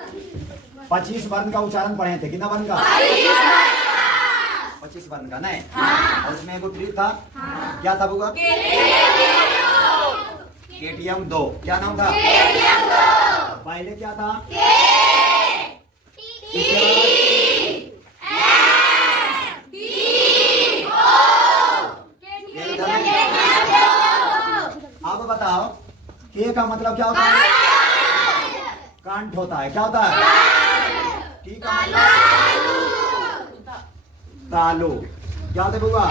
25 वर्ण का उच्चारण पढ़े थे। कितना वर्ण का? 25 वर्ण का नहीं। और उसमें एक ट्रिक था। क्या था बुआ? केटीएम 2। क्या नाम था? पहले क्या था? अब बताओ के का मतलब क्या होता है? कंठ होता है। क्या होता है? टी का मतलब तालु। क्या होता है बुआ?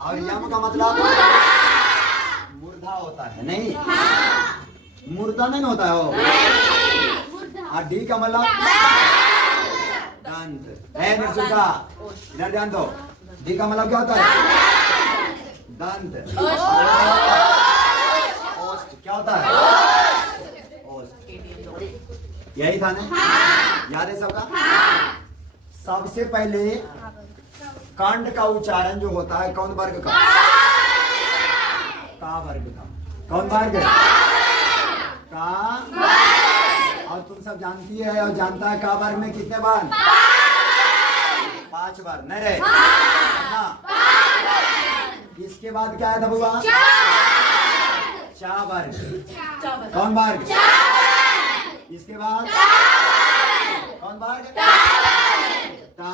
और यम का मतलब मुर्दा होता है। नहीं, मुर्दा नहीं होता है वो। और डी का मतलब दंत है। निर्सुका इधर ध्यान दो। डी का मतलब क्या होता है? दंत। ओष्ठ क्या होता है? ओष्ठ। यही था ना? याद है सबका? सबसे पहले कंठ का उच्चारण जो होता है कौन वर्ग का? का वर्ग का। कौन वर्ग? का। और तुम सब जानती है और जानता है का वर्ग में कितने वर्ण? 5 वर्ण। नहीं रे ना? इसके बाद क्या है था बुआ? चा वर्ग। कौन वर्ग? इसके बाद कौन वर्ग? ता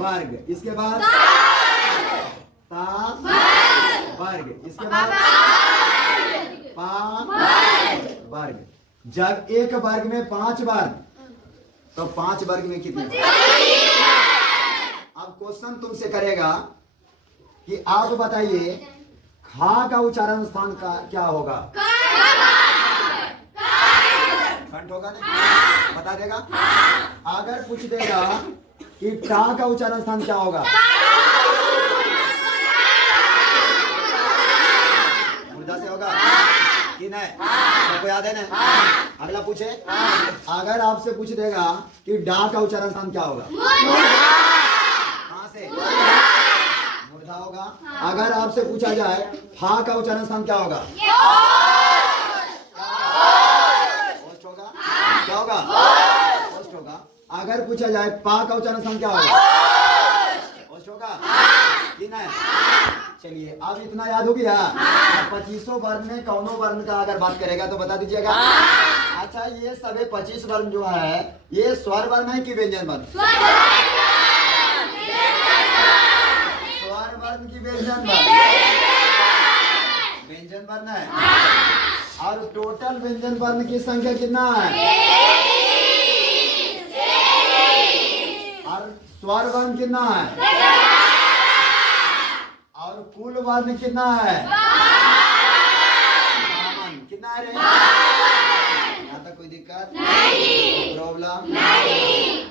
वर्ग। इसके बाद ता वर्ग। इसके बाद पा वर्ग। जब एक वर्ग में 5 वर्ण तो 5 वर्ग में कितने? अब क्वेश्चन तुमसे करेगा कि आप बताइए खा का उच्चारण स्थान का क्या होगा? कंठ होगा ना? बता देगा। अगर पूछ देगा कि टा का उच्चारण स्थान क्या होगा? मुर्दा से होगा कि नहीं? सबको याद है ना? अगला पूछे। अगर आपसे पूछ देगा कि डा का उच्चारण स्थान क्या होगा? कहां से? मुर्दा होगा। अगर आपसे पूछा जाए फा का उच्चारण स्थान क्या होगा? ओष्ठ होगा। क्या होगा? ओष्ठ होगा। अगर पूछा जाए पा का उच्चारण स्थान क्या होगा? ओष्ठ होगा कि नहीं? चलिए अब इतना याद हो गया। 25 वर्ण में कौनों वर्ण का अगर बात करेगा तो बता दीजिएगा। अच्छा, ये सभी 25 वर्ण जो है ये स्वर वर्ण है कि व्यंजन वर्ण? स्वर वर्ण की व्यंजन वर्ण? व्यंजन वर्ण है। और टोटल व्यंजन वर्ण की संख्या कितना है? और स्वर वर्ण कितना है? और कुल वर्ण कितना है? कितना है रे? यहाँ तक कोई दिक्कत नहीं? प्रॉब्लम नहीं?